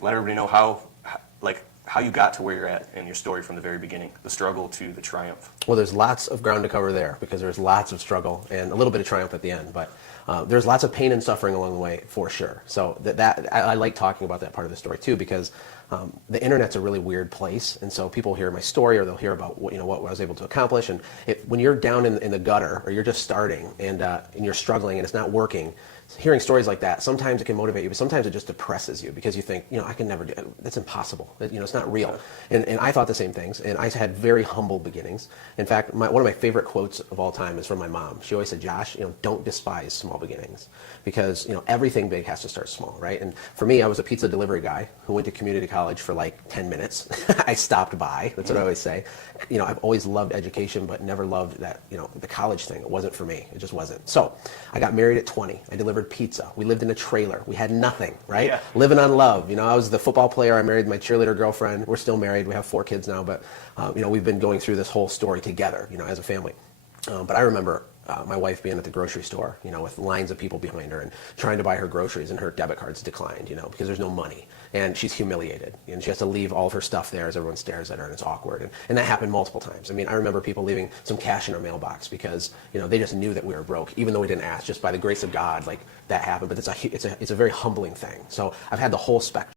Let everybody know how you got to where you're at in your story from the very beginning, the struggle to the triumph. Well, there's lots of ground to cover there because there's lots of struggle and a little bit of triumph at the end. But there's lots of pain and suffering along the way for sure. So I like talking about that part of the story too because the internet's a really weird place, and so people hear my story or they'll hear about what I was able to accomplish. And when you're down in the gutter or you're just starting and you're struggling and it's not working, hearing stories like that, sometimes it can motivate you, but sometimes it just depresses you because you think, I can never do it. That's impossible. It's not real. And I thought the same things, and I had very humble beginnings. In fact, one of my favorite quotes of all time is from my mom. She always said, Josh, don't despise small beginnings because, everything big has to start small, right? And for me, I was a pizza delivery guy who went to community college for like 10 minutes. I stopped by. That's what I always say. I've always loved education, but never loved that, the college thing. It wasn't for me. It just wasn't. So I got married at 20. I delivered pizza. We lived in a trailer. We had nothing, right? Yeah. Living on love. I was the football player. I married my cheerleader girlfriend. We're still married. We have 4 kids now, but we've been going through this whole story together, as a family. But I remember my wife being at the grocery store, with lines of people behind her and trying to buy her groceries, and her debit cards declined, because there's no money. And she's humiliated. And she has to leave all of her stuff there as everyone stares at her, and it's awkward. And that happened multiple times. I remember people leaving some cash in our mailbox because, they just knew that we were broke, even though we didn't ask. Just by the grace of God, that happened. But it's a very humbling thing. So I've had the whole spectrum.